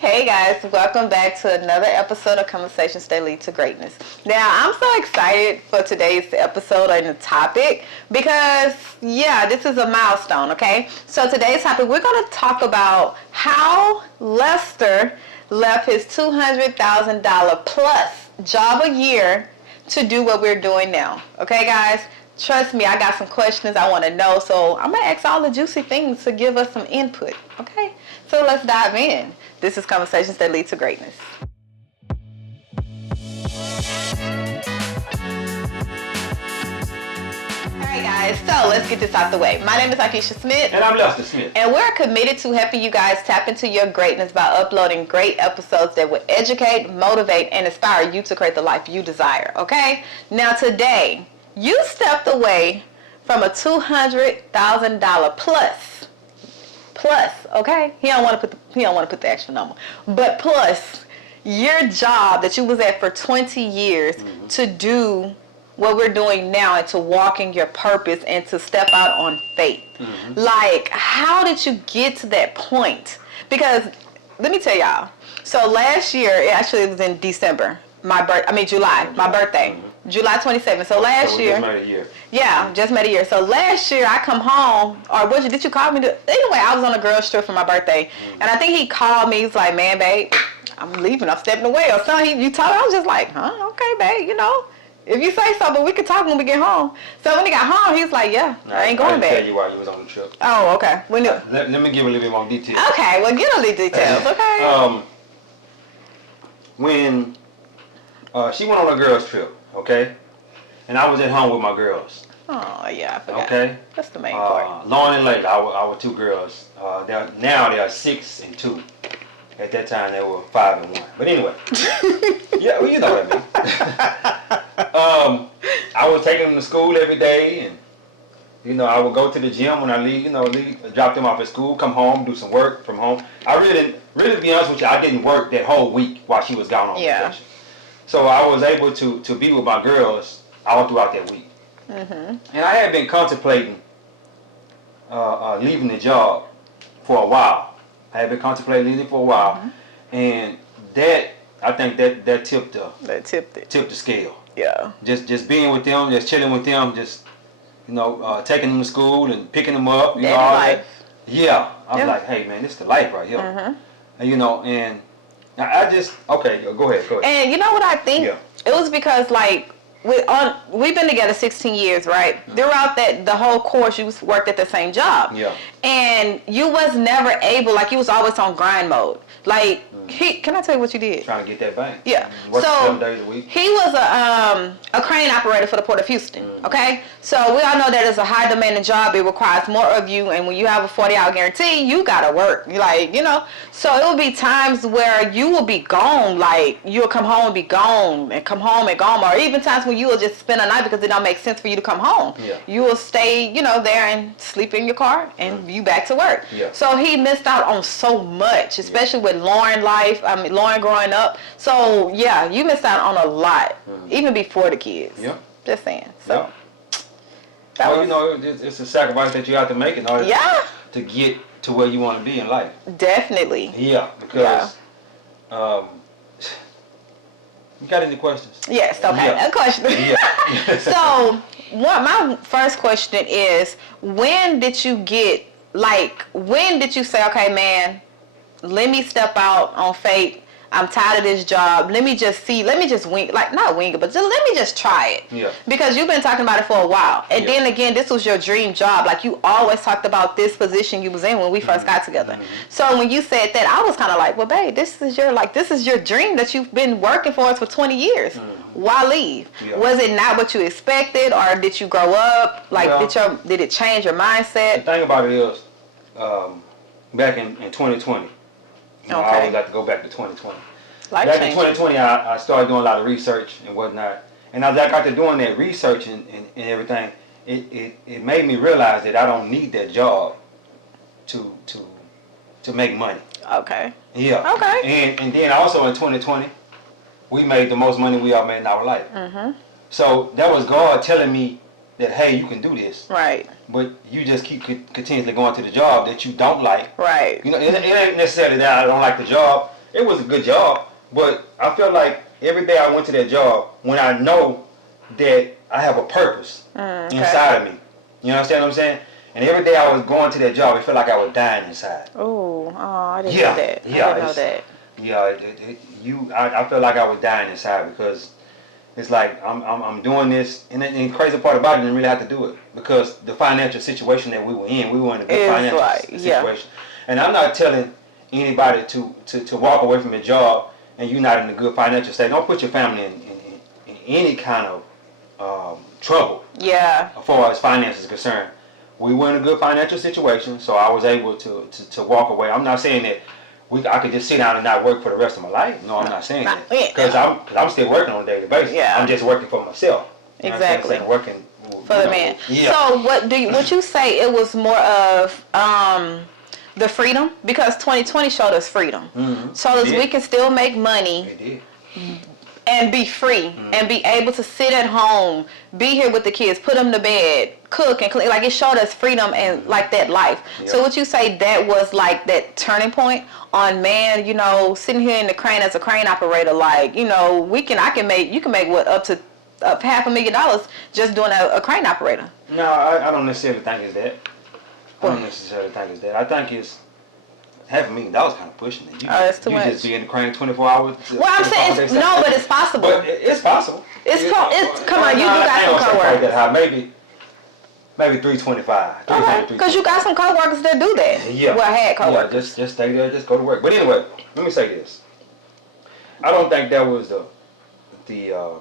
Hey guys, welcome back to another episode of Conversations That Lead to Greatness. Now, I'm so excited for today's episode and the topic because, this is a milestone, okay? So today's topic, we're going to talk about how Lester left his $200,000 plus job a year to do what we're doing now. Okay, guys? Trust me, I got some questions I want to know, so I'm going to ask all the juicy things to give us some input, okay? So let's dive in. This is Conversations That Lead to Greatness. Alright guys, so let's get this out the way. My name is Akeisha Smith. And I'm Lester Smith. And we're committed to helping you guys tap into your greatness by uploading great episodes that will educate, motivate, and inspire you to create the life you desire, okay? Now today, you stepped away from a $200,000 plus, okay? He don't want to put the extra number, but plus your job that you was at for 20 years to do what we're doing now and to walk in your purpose and to step out on faith. Like, how did you get to that point? Because let me tell y'all. So last year, it was in December. July, my birthday. July 27th. So last year. Just made a year. Yeah, just made a year. So last year I come home, or did you call me? Anyway, I was on a girl's trip for my birthday. And I think he called me. He's like, man, babe, I'm leaving. I'm stepping away. Or something. You told me. I was just like, okay, babe, if you say so, but we can talk when we get home. So when he got home, he's like, yeah, I ain't going back. I didn't tell you why you was on the trip. Oh, okay. Let me give a little bit more details. Okay, well, get a little details, okay? When she went on a girl's trip, okay? And I was at home with my girls. Oh, yeah, I forgot. Okay? That's the main part. Lauren and Layla, our two girls. Now they are 6 and 2. At that time, they were 5 and 1. But anyway. Yeah, well, you know what I mean. I was taking them to school every day, and I would go to the gym when I leave, drop them off at school, come home, do some work from home. I really, to be honest with you, I didn't work that whole week while she was gone on vacation. So I was able to be with my girls all throughout that week. And I had been contemplating leaving the job for a while. I had been contemplating leaving for a while, and I think that tipped the scale. Yeah. Just being with them, just chilling with them, just taking them to school and picking them up. All life. Yeah. I was like, hey man, this is the life right here. And I just go ahead. And you know what I think? Yeah. It was because we've been together 16 years, right? Throughout the whole course, you worked at the same job. Yeah. And you was never able, you was always on grind mode. Can I tell you what you did? Trying to get that bank. Yeah. Working So 7 days a week. he was a crane operator for the Port of Houston. Okay. So we all know that it's a high demanding job. It requires more of you, and when you have a 40-hour guarantee, you gotta work. So it will be times where you will be gone. You'll come home and be gone, and come home and gone, or even times when you will just spend a night because it don't make sense for you to come home. Yeah. You will stay, there and sleep in your car, and you back to work. Yeah. So he missed out on so much, especially with Lauren Lauren growing up. So yeah, you missed out on a lot, even before the kids. Yeah. Just saying. So it's a sacrifice that you have to make in order to get to where you want to be in life. Definitely. Yeah, because you got any questions? Yes. Okay. Yeah. A question. Yeah. So my first question is, when did you say, okay, man, let me step out on faith. I'm tired of this job. Let me just wing, not wing it, but let me just try it. Yeah. Because you've been talking about it for a while. And then again, this was your dream job. You always talked about this position you was in when we first got together. So when you said that, I was kind of like, well, babe, this is your dream that you've been working for us for 20 years. Why leave? Yeah. Was it not what you expected, or did you grow up? Did it change your mindset? The thing about it is, back in 2020, I always like to go back to 2020. Back in 2020, I started doing a lot of research and whatnot. And as I got to doing that research and everything, it made me realize that I don't need that job to make money. Okay. Yeah. Okay. And then also in 2020, we made the most money we ever made in our life. So that was God telling me that, hey, you can do this. Right. But you just keep continuously going to the job that you don't like. Right. It ain't necessarily that I don't like the job. it was a good job, but I felt like every day I went to that job when I know that I have a purpose inside of me. You understand what I'm saying? And every day I was going to that job, it felt like I was dying inside. Oh, I didn't know that. Yeah, I didn't know that. Yeah, I felt like I was dying inside because it's like I'm doing this, and the crazy part about it, I didn't really have to do it because the financial situation that we were in a good financial situation. And I'm not telling anybody to walk away from a job and you're not in a good financial state. Don't put your family in any kind of trouble. Yeah. As far as finances is concerned, we were in a good financial situation, so I was able to walk away. I'm not saying that I could just sit down and not work for the rest of my life. No, I'm not saying that. Because I'm still working on a daily basis. Yeah. I'm just working for myself. Exactly. I'm working for the man. Yeah. So would you say it was more of the freedom? Because 2020 showed us freedom. Mm-hmm. Showed us we can still make money. It did. And be free and be able to sit at home, be here with the kids, put them to bed, cook and clean. Like it showed us freedom and like that life. Yep. So would you say that was like that turning point on man, sitting here in the crane as a crane operator, like, you can make what up $500,000 just doing a crane operator? No, I don't necessarily think it's that. I think it's $500,000 kind of pushing it. That's too much. You just be in the crane 24 hours. Well, I'm saying but it's possible. But it's possible. Come on, you do got some coworkers. That high. Maybe 325. Okay, because you got some coworkers that do that. Yeah. Well, I had coworkers. Yeah, just stay there, just go to work. But anyway, let me say this. I don't think that was the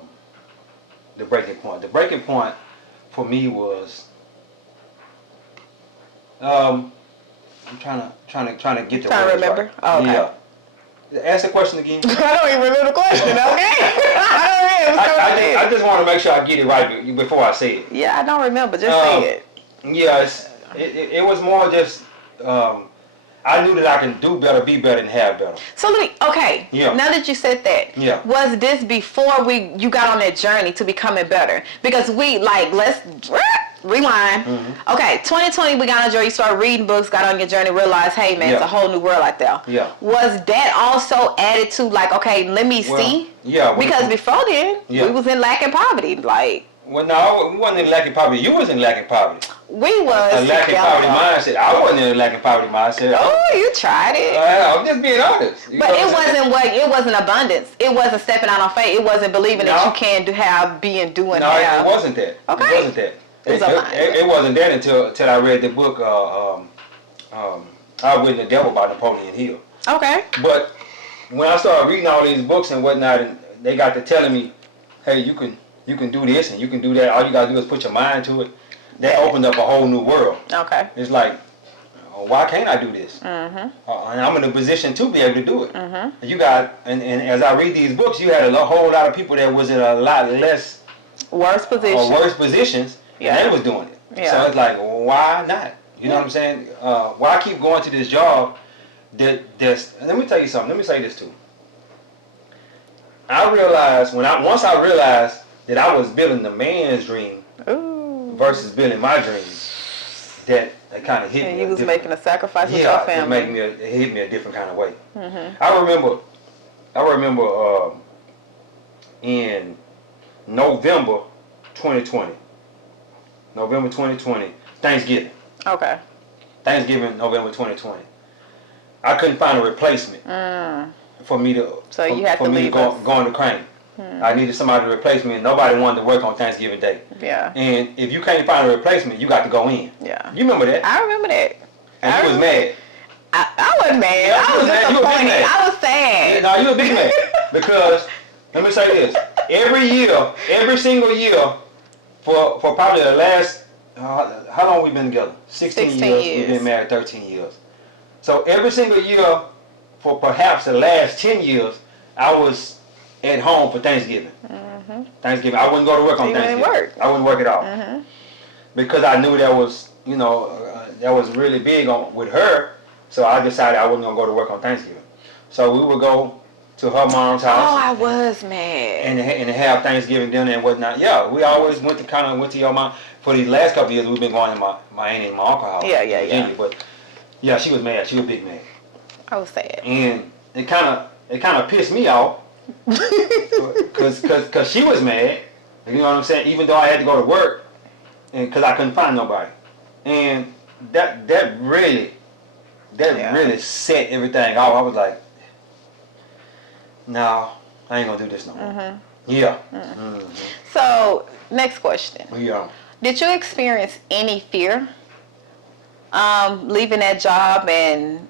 breaking point. The breaking point for me was I'm trying to get the trying to remember. Right. Oh, okay. Yeah. Ask the question again. I don't even remember the question. Okay. I just want to make sure I get it right before I say it. Yeah, I don't remember. Just say it. Yes, it was more just. I knew that I can do better, be better, and have better. So Yeah. Now that you said that, yeah. Was this before you got on that journey to becoming better? Because let's rewind. Mm-hmm. Okay, 2020, we got on a journey, you started reading books, got on your journey, realized, hey man, it's a whole new world out there. Yeah. Was that also added to let me see? Yeah. Because before then, we was in lack and poverty, Well, no, we wasn't in lacking poverty. You was in lacking poverty. We was a lacking poverty mindset. I wasn't in a lacking poverty mindset. Oh, you tried it. I'm just being honest. But it wasn't abundance. It wasn't stepping out on faith. It wasn't believing that you can it wasn't that. Okay. It wasn't that. It wasn't that until I read the book Outwitting the Devil by Napoleon Hill. Okay. But when I started reading all these books and whatnot, and they got to telling me, hey, you can do this and you can do that. All you got to do is put your mind to it. That opened up a whole new world. Okay. It's like, why can't I do this? Mm-hmm. And I'm in a position to be able to do it. Mm-hmm. You got, and as I read these books, you had a whole lot of people that was in a lot less worse positions, and they was doing it. Yeah. So it's like, why not? You know what I'm saying? Why I keep going to this job? Let me tell you something. Let me say this too. I realized once I realized that I was building the man's dream. Ooh. Versus building my dreams, that kind of hit me. And you was making a sacrifice with your family. It hit me a different kind of way. Mm-hmm. I remember in November 2020, Thanksgiving. Okay. Thanksgiving, November 2020. I couldn't find a replacement for me to. So you had to leave go on the crane. I needed somebody to replace me, and nobody wanted to work on Thanksgiving Day. Yeah. And if you can't find a replacement, you got to go in. Yeah. You remember that? I remember that. And you was mad. I wasn't mad. Yeah, I was disappointed. I was sad. No, you were big mad. Because, let me say this. Every single year, for probably the last, how long we been together? 16 years. We've been married 13 years. So every single year, for perhaps the last 10 years, I was at home for Thanksgiving. Mm-hmm. Thanksgiving. I wouldn't go to work on Thanksgiving. I wouldn't work at all. Mm-hmm. Because I knew that was, that was really big with her. So I decided I wasn't going to go to work on Thanksgiving. So we would go to her mom's house. Oh, I was mad. And have Thanksgiving dinner and whatnot. Yeah, we always went to your mom. For these last couple of years, we've been going to my aunt and my uncle house. Yeah. But yeah, she was mad. She was big mad. I was sad. And it kind of it kind of pissed me off because she was mad. You know what I'm saying? Even though I had to go to work, and because I couldn't find nobody, and that really set everything off. I was like, no, I ain't gonna do this no more. Yeah. So, next question. Yeah. Did you experience any fear leaving that job and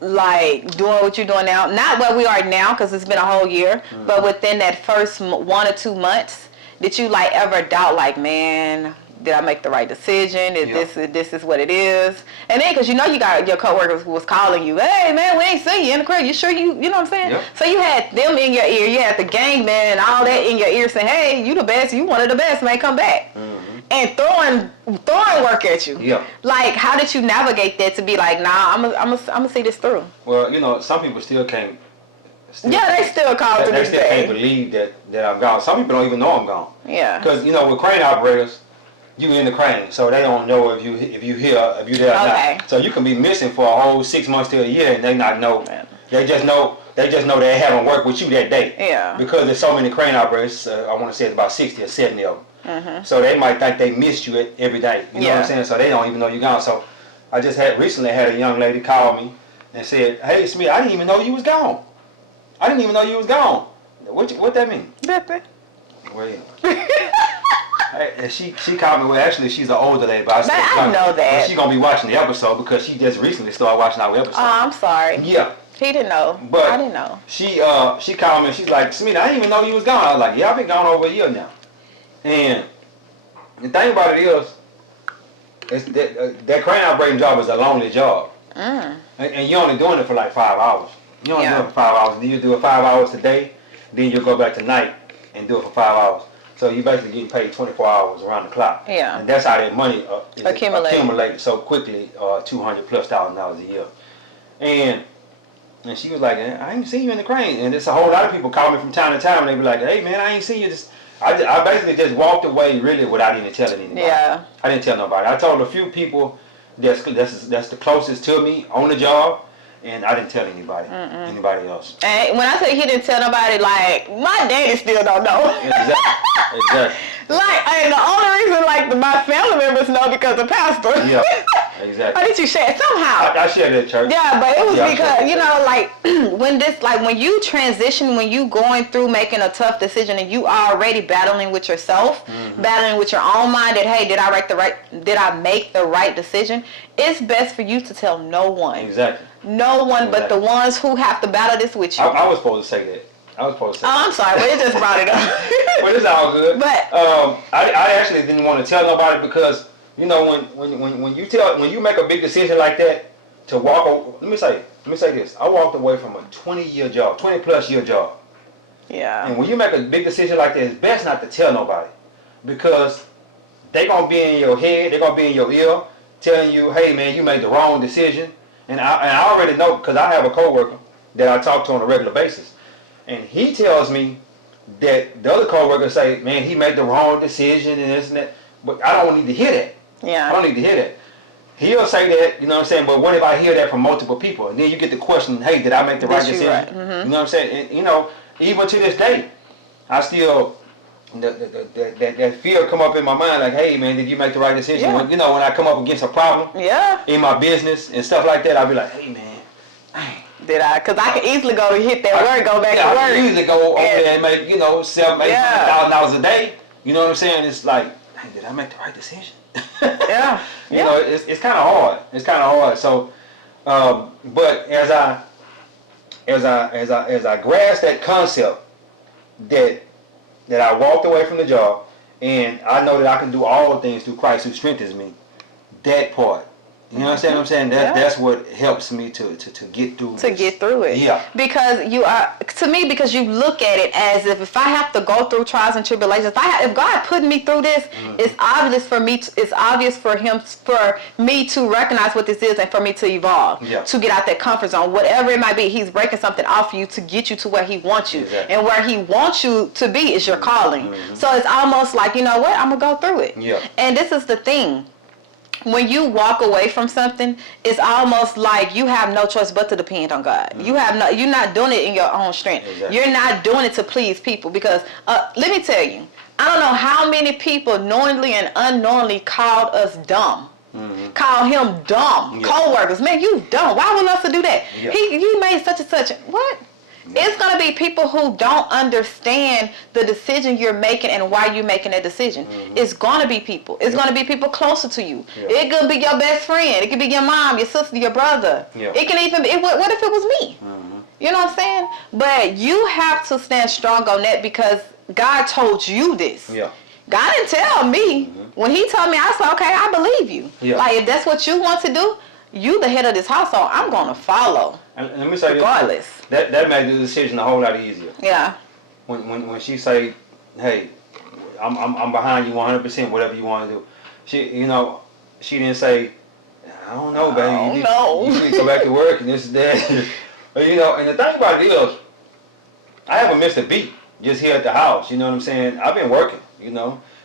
like doing what you're doing now? Not where we are now, because it's been a whole year, but within that first 1 or 2 months, did you like ever doubt, like, man, did I make the right decision? This is what it is? And then, because you know you got your coworkers was calling you, hey man, we ain't seen you in the crib. You sure you know what I'm saying? Yep. So you had them in your ear, you had the gang man and all that in your ear saying, hey, you the best, you one of the best, man, come back. And throwing work at you. Yeah. Like, how did you navigate that to be like, nah, I'm gonna see this through? Well, you know, some people still can't. They still call to They this still can't day. believe that I'm gone. Some people don't even know I'm gone. Yeah. Because you know, with crane operators, you in the crane, so they don't know if you there or Okay. not. So you can be missing for a whole 6 months to a year, and they not know. Yeah. They just know they haven't worked with you that day. Yeah. Because there's so many crane operators. I want to say it's about 60 or 70 of them. So they might think they missed you every day. You know what I'm saying? So they don't even know you're gone. So I just recently had a young lady call me and said, "Hey Smith, I didn't even know you was gone. I didn't even know you was gone. What that mean?" Nothing. Well, and she called me. Well, actually, she's an older lady, but I know that. She's gonna be watching the episode because she just recently started watching our episode. Oh, I'm sorry. Yeah. He didn't know. But I didn't know. She called me and she's like, "Smith, I didn't even know you was gone." I was like, "Yeah, I've been gone over a year now." And the thing about it is that crane operating job is a lonely job. And you're only doing it for like 5 hours. You only do it for 5 hours. Then you do it 5 hours a day. Then you go back to night and do it for 5 hours. So you basically getting paid 24 hours around the clock. Yeah. And that's how that money accumulates so quickly, $200,000+ a year. And she was like, "I ain't seen you in the crane." And there's a whole lot of people call me from time to time, and they be like, "Hey man, I ain't seen you." I basically just walked away really without even telling anybody. Yeah. I didn't tell nobody. I told a few people that's the closest to me on the job, and I didn't tell anybody else. And when I say he didn't tell nobody, like, my daddy still don't know. Exactly. Like, and the only reason, like, my family members know because the pastor. Yeah, exactly. Why did you share it? Somehow. I shared it at church. Yeah, but it was Yeah, because, you know, like, when you transition, when you going through making a tough decision and you already battling with yourself, battling with your own mind that, hey, did I make the right decision? It's best for you to tell no one. Exactly. No one but the ones who have to battle this with you. I was supposed to say that. I'm sorry, but it just brought it up. Well, it's all good. But I actually didn't want to tell nobody because you know when you make a big decision like that to walk. Let me say this. I walked away from a 20+ year job. Yeah. And when you make a big decision like that, it's best not to tell nobody because they gonna be in your head. They're gonna be in your ear telling you, "Hey man, you made the wrong decision." And I already know because I have a coworker that I talk to on a regular basis. And he tells me that the other coworkers say, "Man, he made the wrong decision and this and that." But I don't need to hear that. Yeah. I don't need to hear that. He'll say that, you know what I'm saying? But what if I hear that from multiple people? And then you get the question, "Hey, did I make the right decision?" Right. You know what I'm saying? And, you know, even to this day, I still that fear come up in my mind, like, "Hey, man, did you make the right decision?" Yeah. When, you know, when I come up against a problem in my business and stuff like that, I'll be like, "Hey, man, dang. Did I? Because I could easily go hit that word, go back to I work. can easily go over there and make, you know, $7,000-$8,000 a day. You know what I'm saying? It's like, hey, did I make the right decision? Yeah. You know, it's kind of hard. It's kind of hard. So, but as I grasped that concept that I walked away from the job, and I know that I can do all things through Christ who strengthens me. That part. You know what I'm saying? That's what helps me to get through. To get through it. Yeah. Because because you look at it as if I have to go through trials and tribulations, if God put me through this, it's obvious for me. It's obvious for me to recognize what this is and for me to evolve, to get out that comfort zone, whatever it might be. He's breaking something off you to get you to where He wants you, and where He wants you to be is your calling. So it's almost like, you know what, I'm gonna go through it. Yeah. And this is the thing. when you walk away from something, it's almost like you have no choice but to depend on God. Mm-hmm. You're not doing it in your own strength. Exactly. You're not doing it to please people because let me tell you, I don't know how many people knowingly and unknowingly called us dumb. Mm-hmm. Call him dumb. Yeah. Co-workers, man, you dumb. Why would us do that? Yeah. He made such and such. What? Yeah. It's gonna be people who don't understand the decision you're making and why you're making that decision. Mm-hmm. It's gonna be people. It's gonna be people closer to you. Yeah. It could be your best friend. It could be your mom, your sister, your brother. Yeah. It can even be. What if it was me? Mm-hmm. You know what I'm saying? But you have to stand strong on that because God told you this. Yeah. God didn't tell me. Mm-hmm. When he told me, I said, okay, I believe you. Yeah. Like, if that's what you want to do, you the head of this household, I'm going to follow. And let me say regardless. That made the decision a whole lot easier. Yeah. When she say, hey, I'm behind you 100%, whatever you want to do. She didn't say, I don't know, baby. You need to go back to work and this and that. And the thing about it is, I haven't missed a beat just here at the house. You know what I'm saying? I've been working,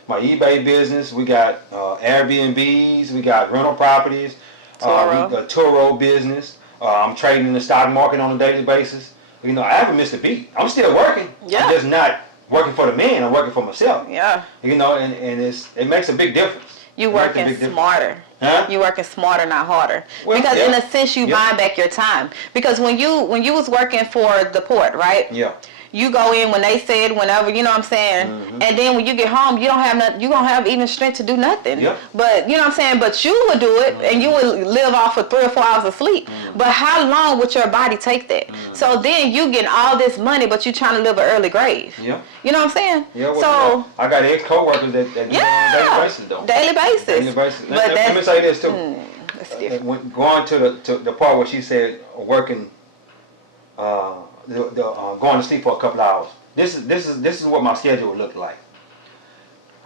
my eBay business. We got Airbnbs. We got rental properties. A Turo business. I'm trading in the stock market on a daily basis. I haven't missed a beat. I'm still working. Yeah. I'm just not working for the man. I'm working for myself. Yeah. And it makes a big difference. You working smarter. Huh? You working smarter, not harder. Well, because in a sense, you buying back your time. Because when you was working for the port, right? Yeah. You go in when they said, whenever, you know what I'm saying? Mm-hmm. And then when you get home, you don't have nothing, you don't have even strength to do nothing. Yep. But, you know what I'm saying? But you would do it, and you would live off of 3 or 4 hours of sleep. Mm-hmm. But how long would your body take that? Mm-hmm. So then you getting all this money, but you trying to live an early grave. Yeah. You know what I'm saying? Yeah, well, I got ex-co-workers that do it on a daily basis, though. Daily basis. Daily basis. Let me say this, too. Going to the part where she said working... going to sleep for a couple hours. This is what my schedule would look like.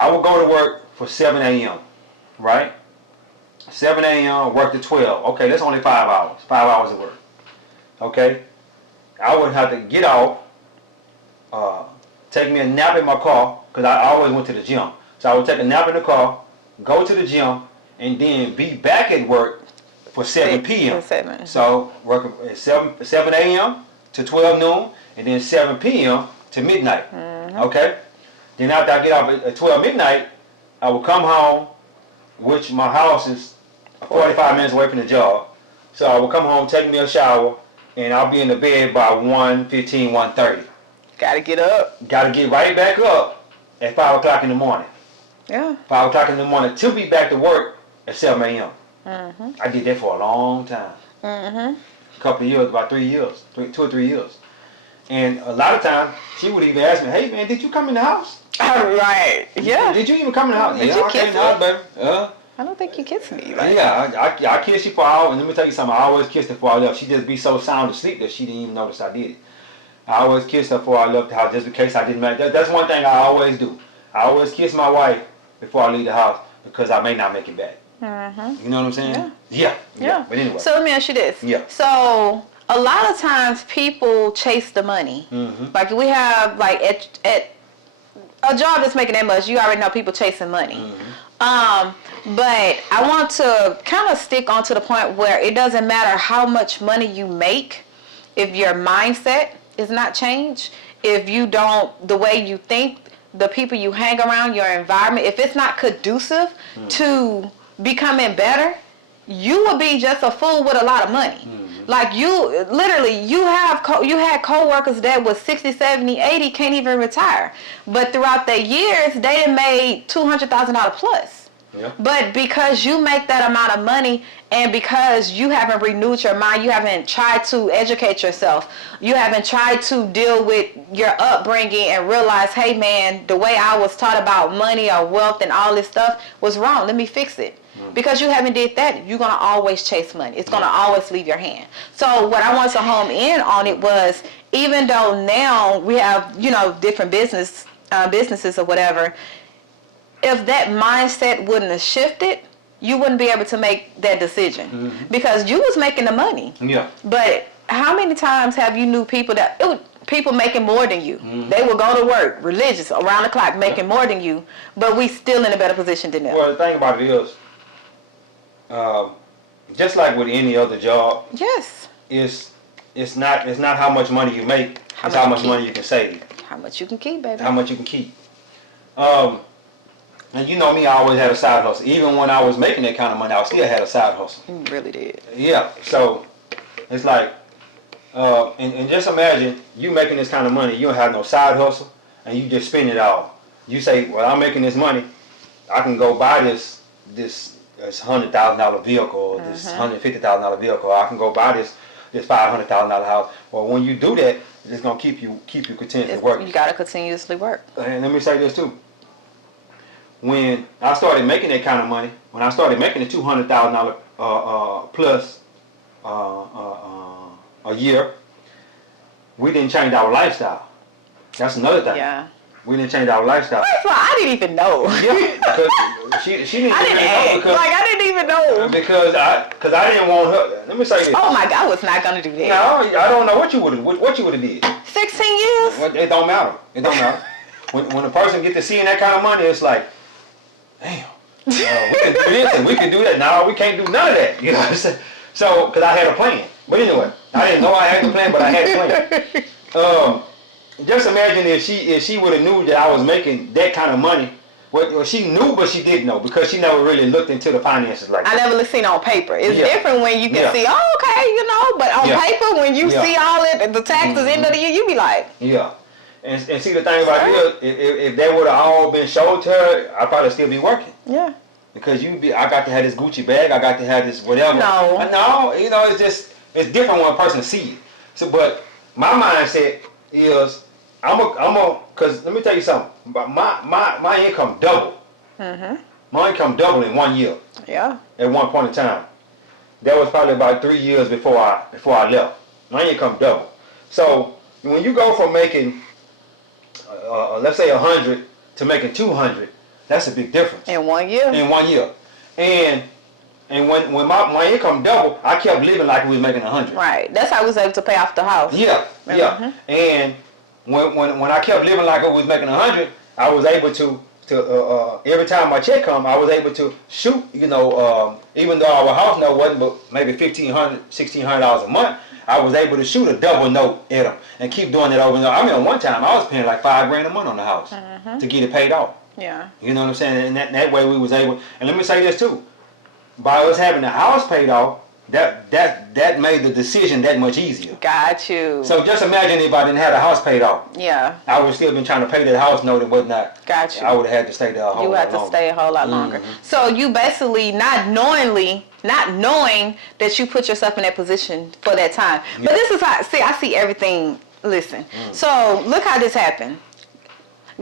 I would go to work for 7 a.m. Right? 7 a.m. work to 12. Okay, that's only 5 hours. 5 hours of work. Okay? I would have to get off, take me a nap in my car, because I always went to the gym. So I would take a nap in the car, go to the gym, and then be back at work for 7 p.m. So work at 7 a.m. to 12 noon, and then 7 p.m. to midnight. Mm-hmm. Okay? Then after I get off at 12 midnight, I will come home, which my house is 45 minutes away from the job. So I will come home, take me a shower, and I'll be in the bed by 1:15, 1:30. Gotta get up. Gotta get right back up at 5 o'clock in the morning. Yeah. 5 o'clock in the morning to be back to work at 7 a.m. Mm-hmm. I did that for a long time. Mm-hmm. A couple of years, about 3 years, 2 or 3 years. And a lot of times, she would even ask me, hey man, did you come in the house? Right, yeah. Did you even come in the house? Yeah, I came in the house, baby. I don't think you kissed me. Like. Yeah, I kissed you for hours, and let me tell you something, I always kissed her before I left. She just be so sound asleep that she didn't even notice I did it. I always kissed her before I left the house, just in case I didn't make that. That's one thing I always do. I always kiss my wife before I leave the house, because I may not make it back. Mm-hmm. You know what I'm saying? Yeah. But anyway. So let me ask you this. Yeah. So a lot of times people chase the money. Mm-hmm. Like we have at a job that's making that much, you already know people chasing money. Mm-hmm. But I want to kind of stick on to the point where it doesn't matter how much money you make if your mindset is not changed, if you don't, the way you think, the people you hang around, your environment, if it's not conducive to becoming better, you will be just a fool with a lot of money. Mm-hmm. Like you, literally, you had co-workers that was 60, 70, 80, can't even retire. But throughout the years, they done made $200,000 plus. Yeah. But because you make that amount of money and because you haven't renewed your mind, you haven't tried to educate yourself, you haven't tried to deal with your upbringing and realize, hey man, the way I was taught about money or wealth and all this stuff was wrong. Let me fix it. Because you haven't did that, you're going to always chase money. It's going to always leave your hand. So what I wanted to home in on it was, even though now we have, different businesses or whatever, if that mindset wouldn't have shifted, you wouldn't be able to make that decision. Mm-hmm. Because you was making the money. Yeah. But how many times have you knew people people making more than you? Mm-hmm. They will go to work, religious, around the clock, making more than you, but we still in a better position than them. Well, the thing about it is, just like with any other job, Yes. it's not how much money you make, it's how much money you can save, How much you can keep, baby. how much you can keep. And you know me, I always had a side hustle. Even when I was making that kind of money, I still had a side hustle. You really did. Yeah, so it's like, and just imagine you making this kind of money, you don't have no side hustle, and you just spend it all. You say, well, I'm making this money, I can go buy this $100,000 vehicle, or this $150,000 vehicle, or I can go buy this $500,000 house. Well, when you do that, it's gonna keep you continuously working. You gotta continuously work. And let me say this too. When I started making that kind of money, when I started making the $200,000 plus a year, we didn't change our lifestyle. That's another thing. Yeah. We didn't change our lifestyle. First of all, I didn't even know. Yeah, because she didn't I didn't even know ask. because, Like, I didn't even know. because I didn't want her. Let me say this. Oh my God, I was not gonna do that. No, I don't know what you would have did. 16 years? Well, it don't matter. It don't matter. when a person get to seeing that kind of money, it's like, damn. We can do this and we can do that. No, we can't do none of that. You know what I'm saying? So, because I had a plan. But anyway, I didn't know I had the plan, but I had a plan. Just imagine if she would have knew that I was making that kind of money. Well, she knew, but she didn't know because she never really looked into the finances like that. I never seen it on paper. It's different when you can see, oh, okay, you know, but on paper, when you see all it, the taxes end of the year, you be like. Yeah. And see, the thing about it is, if that would have all been showed to her, I'd probably still be working. Yeah. Because I got to have this Gucci bag, I got to have this whatever. No, you know, it's different when a person sees it. So, but my mindset is, because let me tell you something. My income doubled. My income doubled in 1 year. Yeah. At one point in time. That was probably about 3 years before I left. My income doubled. So when you go from making, let's say 100 to making 200, that's a big difference. In 1 year. In 1 year, and when my income doubled, I kept living like we was making 100. Right. That's how I was able to pay off the house. Yeah, yeah. And when I kept living like I was making 100, I was able to every time my check come, I was able to shoot. You know, even though our house note wasn't but maybe $1,500, $1,600 a month, I was able to shoot a double note at them and keep doing it over and over. I mean, one time I was paying like $5,000 a month on the house to get it paid off. Yeah. You know what I'm saying? And that way we was able. And let me say this too. By us having the house paid off, that made the decision that much easier. Got you. So just imagine if I didn't have the house paid off. Yeah. I would still been trying to pay that house note and whatnot. Got you. I would have had to stay there a whole lot longer. You had to stay a whole lot longer. So you basically not knowing that you put yourself in that position for that time. But this is how, I see everything. Listen. So look how this happened.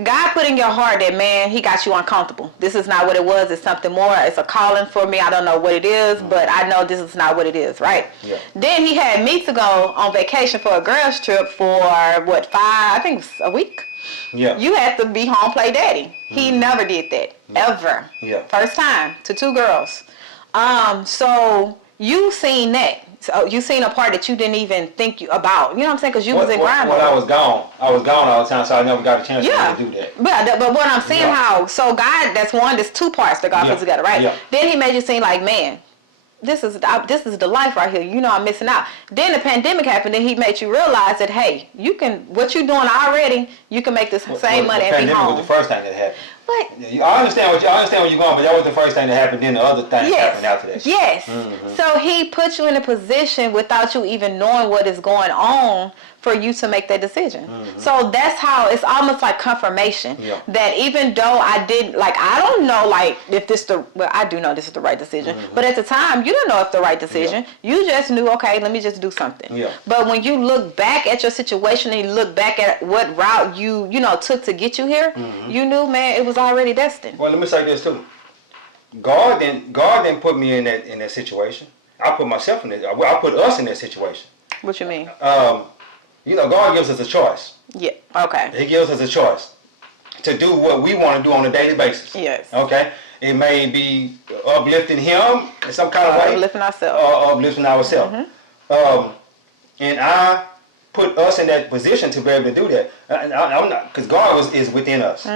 God put in your heart that, man, he got you uncomfortable. This is not what it was. It's something more. It's a calling for me. I don't know what it is, but I know this is not what it is, right? Yeah. Then he had me to go on vacation for a girls trip for, I think it was a week. Yeah. You had to be home play daddy. He never did that, ever. Yeah. First time to 2 girls. So you seen that. So you seen a part that you didn't even think about. You know what I'm saying? Because you was in grind mode. When I was gone all the time, so I never got a chance to do that. But what I'm saying, how, so God, there's 2 parts that God put together, right? Yeah. Then he made you seem like, man, this is the life right here. You know I'm missing out. Then the pandemic happened, and he made you realize that, hey, what you're doing already, you can make this same money and be home. The pandemic was the first thing that happened. What? I understand where you're going, but that was the first thing that happened. Then the other things happened after that. Yes. So he put you in a position without you even knowing what is going on for you to make that decision. So that's how it's almost like confirmation that even though I don't know if I do know this is the right decision, but at the time you don't know if the right decision. You just knew, okay, let me just do something. Yeah. But when you look back at your situation and you look back at what route you took to get you here, you knew, man, it was already destined. Well, let me say this too. God didn't put me in that situation. I put myself in it. I put us in that situation. What you mean? God gives us a choice. Yeah. Okay. He gives us a choice to do what we want to do on a daily basis. Yes. Okay. It may be uplifting Him in some kind of way, uplifting ourselves, or uplifting ourselves. And I put us in that position to be able to do that. And I'm not, because God is within us.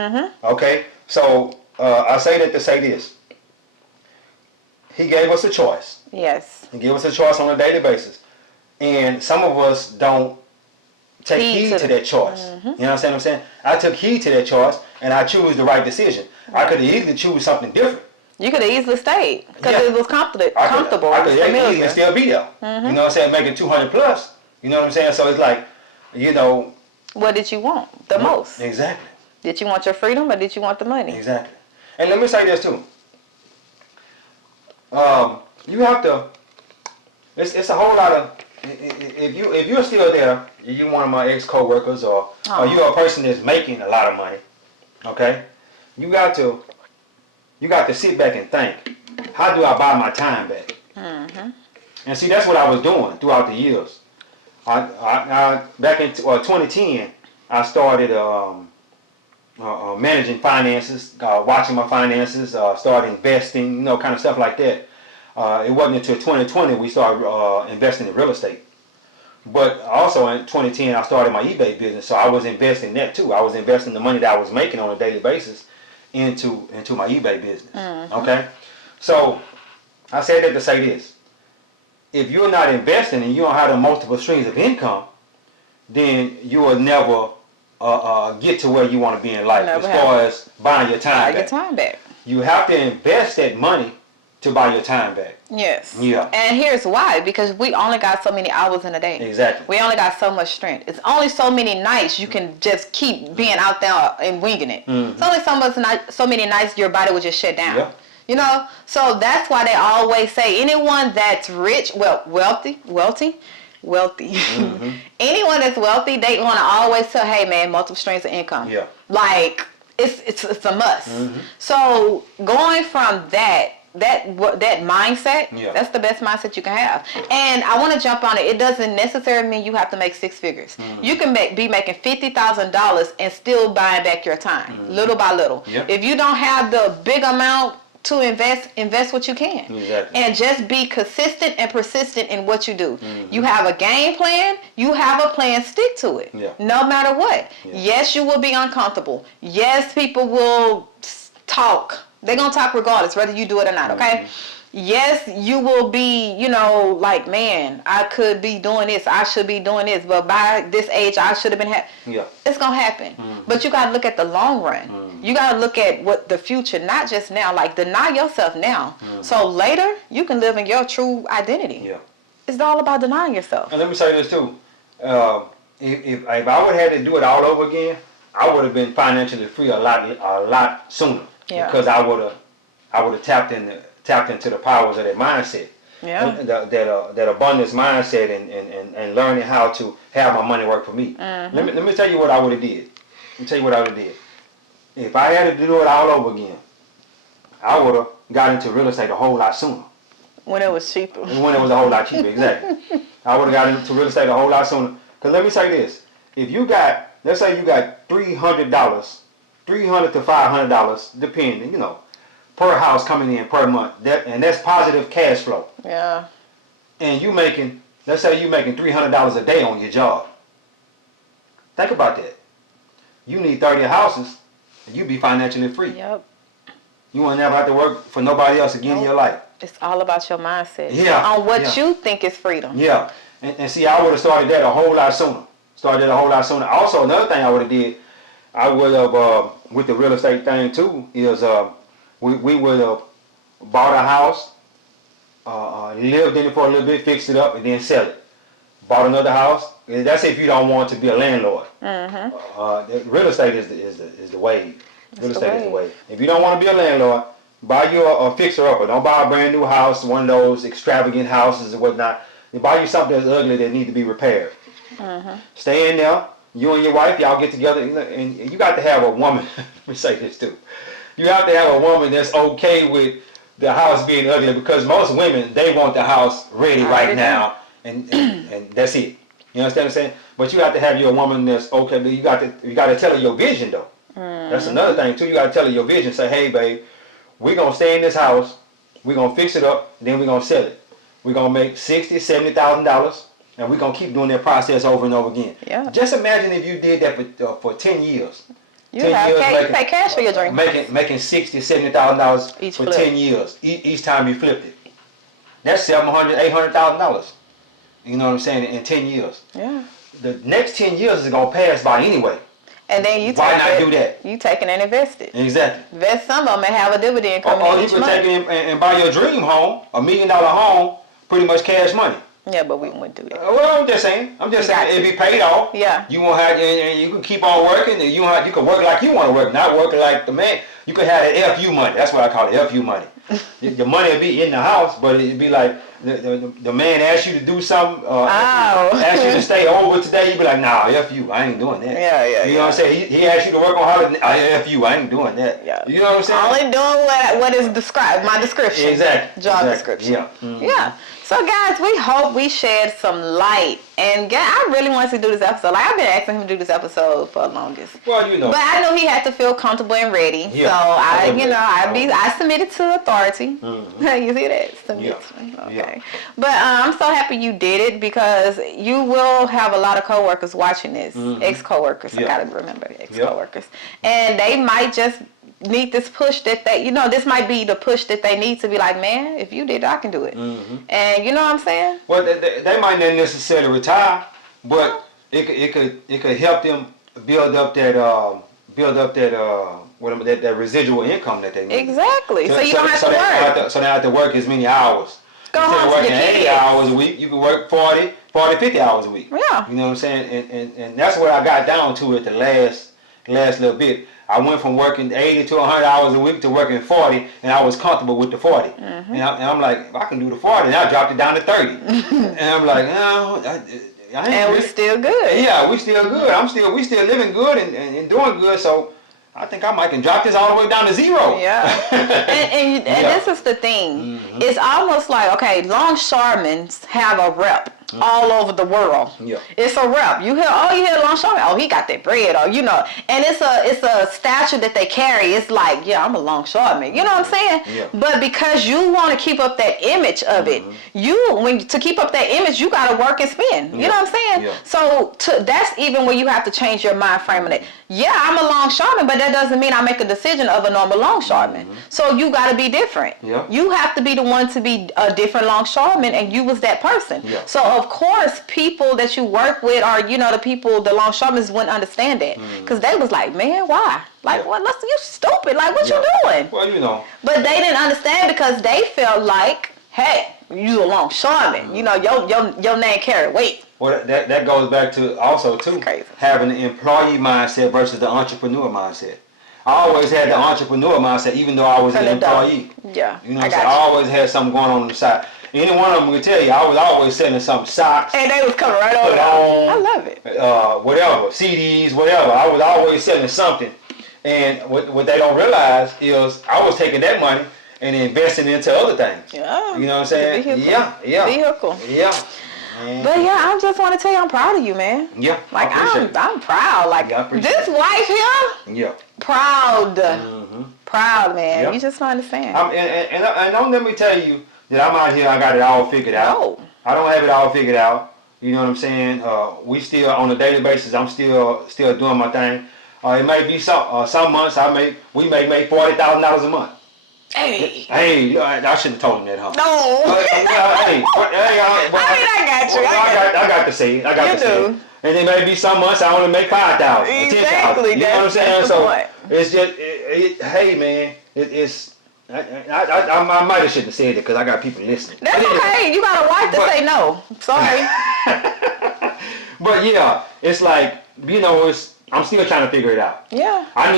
Okay. So I say that to say this. He gave us a choice. Yes. He gave us a choice on a daily basis. And some of us don't take heed to that choice. Mm-hmm. You know what I'm saying? I took heed to that choice, and I choose the right decision. I could easily choose something different. You could have easily stayed because Yeah. it was comfortable. I could Familiar. easily still be there. Mm-hmm. You know what I'm saying? Making 200 plus. You know what I'm saying? So it's like, you know. What did you want the most? Exactly. Did you want your freedom or did you want the money? Exactly. And let me say this too. You have to. It's a whole lot of. If you're still there, you're one of my ex co-workers, or you're a person that's making a lot of money. Okay, you got to sit back and think. How do I buy my time back? Mm-hmm. And see, that's what I was doing throughout the years. I back in 2010, I started managing finances, watching my finances, started investing, you know, kind of stuff like that. It wasn't until 2020 we started investing in real estate. But also in 2010, I started my eBay business, so I was investing that too. I was investing the money that I was making on a daily basis into my eBay business. Mm-hmm. Okay, so I said that to say this: if you're not investing and you don't have the multiple streams of income, then you will never get to where you want to be in life as far as buying your time back. You have to invest that money to buy your time back. Yes. Yeah. And here's why: because we only got so many hours in a day. Exactly. We only got so much strength. It's only so many nights you can just keep being out there and winging it. Mm-hmm. It's only so many nights your body will just shut down. Yeah. You know, so that's why they always say anyone that's rich, wealthy. Mm-hmm. Anyone that's wealthy, they want to always tell, hey man, multiple streams of income. Yeah. Like it's a must. Mm-hmm. So going from that mindset, Yeah. that's the best mindset you can have. And I want to jump on it. It doesn't necessarily mean you have to make 6 figures. Mm-hmm. You can be making $50,000 and still buying back your time, little by little. Yep. If you don't have the big amount to invest what you can. Exactly. And just be consistent and persistent in what you do. Mm-hmm. You have a game plan, you have a plan, stick to it. Yeah. No matter what. Yeah. Yes, you will be uncomfortable. Yes, people will talk. They're going to talk regardless, whether you do it or not, okay? Mm-hmm. Yes, you will be, like, man, I could be doing this. I should be doing this. But by this age, I should have been Yeah. It's going to happen. Mm-hmm. But you got to look at the long run. Mm-hmm. You got to look at what the future, not just now. Like, deny yourself now. Mm-hmm. So later, you can live in your true identity. Yeah. It's all about denying yourself. And let me say this too. If I would have had to do it all over again, I would have been financially free a lot sooner. Yeah. Because I would have tapped into the powers of that mindset. Yeah. That abundance mindset and learning how to have my money work for me. Mm-hmm. Let me tell you what I would have did. Let me tell you what I would have did. If I had to do it all over again, I would have got into real estate a whole lot sooner. When it was cheaper. When it was a whole lot cheaper, exactly. I would have got into real estate a whole lot sooner. Because let me say this. If you got, let's say you got $300 to $500, depending, per house coming in per month. That's positive cash flow. Yeah. And let's say you making $300 a day on your job. Think about that. You need 30 houses, and you be financially free. Yep. You won't never have to work for nobody else again in your life. It's all about your mindset. Yeah. On what you think is freedom. Yeah. And see, I would have started that a whole lot sooner. Also, another thing I would have did, I would have, with the real estate thing too, is we would have bought a house, lived in it for a little bit, fixed it up, and then sell it. Bought another house. That's if you don't want to be a landlord. Mm-hmm. Real estate is the wave. Real estate is the wave. If you don't want to be a landlord, buy you a fixer-upper. Don't buy a brand new house, one of those extravagant houses and whatnot. You buy you something that's ugly that needs to be repaired. Mm-hmm. Stay in there. You and your wife, y'all get together, and you got to have a woman. Let me say this too. You have to have a woman that's okay with the house being ugly, because most women, they want the house ready right now, and that's it. You understand what I'm saying? But you have to have your woman that's okay. But you got to tell her your vision though. Mm-hmm. That's another thing too. You got to tell her your vision. Say, hey babe, we're gonna stay in this house. We're gonna fix it up. And then we're gonna sell it. We're gonna make $60,000, $70,000, and we're gonna keep doing that process over and over again. Yeah. Just imagine if you did that for 10 years. You pay cash for your dream. Making $60,000, $70,000 Each for flip. 10 years. Each time you flipped it. That's $700,000, $800,000. You know what I'm saying? In 10 years. Yeah. The next 10 years is gonna pass by anyway. And then you Why not do that? You take it and invest it. Exactly. Invest some of them and have a dividend coming Or in you each could month. take it and buy your dream home, $1 million home, pretty much cash money. Yeah, but we wouldn't do that. Well, I'm just saying. It'd be paid off. Yeah. You won't have, and you can keep on working, and you can work like you want to work, not working like the man. You can have that FU money. That's what I call it, FU money. Your money will be in the house, but it'd be like the man asks you to do something, asks you to stay over today, you'd be like, nah, FU, I ain't doing that. Yeah. You know what I'm saying? He asked you to work on holiday, FU, I ain't doing that. Yeah. You know what I'm saying? Only doing what is described, my description. Exactly. Job Exactly. description. Yeah. Mm-hmm. Yeah. So guys, we hope we shed some light. And I really wanted to do this episode. Like, I've been asking him to do this episode for the longest. Well, you know. But I knew he had to feel comfortable and ready. Yeah. So I submitted to authority. Mm-hmm. You see that? Submit. Yeah. Okay. Yeah. But I'm so happy you did it because you will have a lot of coworkers watching this. Ex-coworkers. Yeah. I gotta remember ex-coworkers. And they might just need this push that this might be the push that they need to be like, man, if you did, I can do it. And you know what I'm saying? Well, they might not necessarily retire, but it could help them build up that residual income that they need. Exactly. So you don't have to work. So they don't have to work as many hours. Go Instead home of to working your 80 kids. hours a week, you can work 40, 50 hours a week. Yeah. You know what I'm saying? And that's what I got down to at the last little bit. I went from working 80 to 100 hours a week to working 40, and I was comfortable with the 40. And I'm like, if I can do the 40, and I dropped it down to 30. And I'm like, no, I ain't And we really. still good. Yeah, we still good. We still living good and doing good. So I think I can drop this all the way down to 0. Yeah. and this is the thing. It's almost like, okay, longshoremen have a rep all over the world. Yeah. It's a rep. You hear longshoreman, oh, he got that bread, or and it's a stature that they carry. It's like, yeah, I'm a longshoreman. You know what I'm saying? Yeah. But because you want to keep up that image of it, to keep up that image, you gotta work and spend. You know what I'm saying? Yeah. So that's even where you have to change your mind frame on it. Yeah, I'm a longshoreman, but that doesn't mean I make a decision of a normal longshoreman. So you got to be different. Yeah. You have to be the one to be a different longshoreman, and you was that person. Yeah. So of course, people that you work with, or the longshoremen wouldn't understand that, because they was like, man, why? Like, Yeah. what? You stupid? Like, what you doing? Well, you know. But they didn't understand because they felt like, hey, you a longshoreman. Your name carry weight. Well, that goes back to also too Crazy. having the employee mindset versus the entrepreneur mindset. I always had the entrepreneur mindset, even though I was an employee. Yeah, You know what I'm saying? I always had something going on the side. Any one of them can tell you, I was always selling some socks, And they was coming right over. I love it. whatever, CDs, whatever. I was always selling something. And what they don't realize is I was taking that money and investing into other things. Yeah. You know what I'm saying? Vehicle. Yeah. Vehicle. Yeah. And But yeah, I just want to tell you, I'm proud of you, man. yeah. Like I appreciate it. I'm proud. Like Yeah, I appreciate this wife here, Yeah. proud, proud, man. Yep. You just don't understand. And don't let me tell you that I'm out here, I got it all figured out. No. I don't have it all figured out. You know what I'm saying? We still, on a daily basis, I'm still doing my thing. It may be some months we may make $40,000 a month. Hey. Hey, I shouldn't have told him that, huh? No. I got to say it. I got You to say it. do. And there may be some months I only make 5,000, or 10,000. Exactly. You know what I'm saying? That's the So point. it's just, hey man, it's. I might have shouldn't have said it because I got people listening. That's okay. You got a wife to say no. Sorry. But yeah, it's like, I'm still trying to figure it out. Yeah. I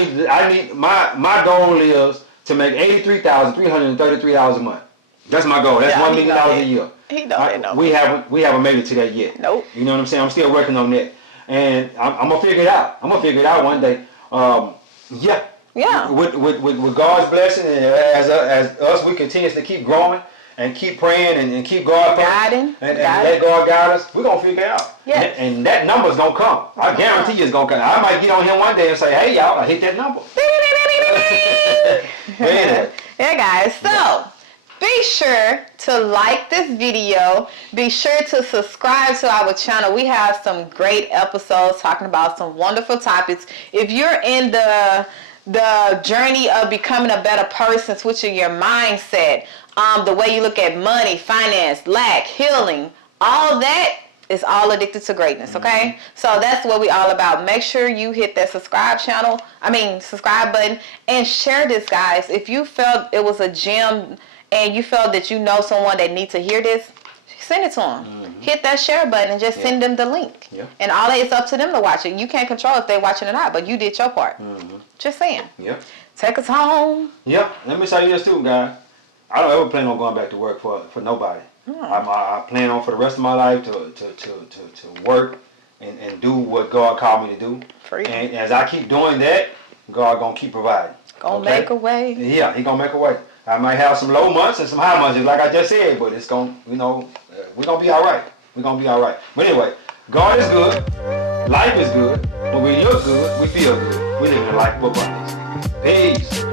need my goal is to make $83,333 a month. That's my goal. That's Yeah, $1 he million know a that. year. He know that, no. We haven't made it to that yet. Nope. You know what I'm saying? I'm still working on that, and I'm gonna figure it out. I'm gonna figure it out one day. Yeah. Yeah. With God's blessing, and as us, we continue to keep growing and keep praying and keep God Guiding. and let God guide us. We're gonna figure it out. Yes. And that number's gonna come. I guarantee you it's gonna come. I might get on here one day and say, "Hey y'all, I hit that number." Yeah, guys. So be sure to like this video. Be sure to subscribe to our channel. We have some great episodes talking about some wonderful topics. If you're in the journey of becoming a better person, switching your mindset, the way you look at money, finance, lack, healing, all that is all addicted to greatness, okay? So that's what we all about. Make sure you hit that subscribe button and share this, guys. If you felt it was a gem and you felt that you know someone that needs to hear this, send it to them. Hit that share button and just send them the link. And all it's up to them to watch it. You can't control if they're watching or not, but you did your part. Just saying. Take us home. Let me tell you this too, guys. I don't ever plan on going back to work for nobody. I plan on for the rest of my life to work and do what God called me to do. And as I keep doing that, God gonna keep providing. Gonna make a way. Yeah, He gonna make a way. I might have some low months and some high months, just like I just said, but it's gonna, we're gonna be all right. We're gonna be all right. But anyway, God is good. Life is good. When we look good, we feel good. We live in a life of abundance. Peace.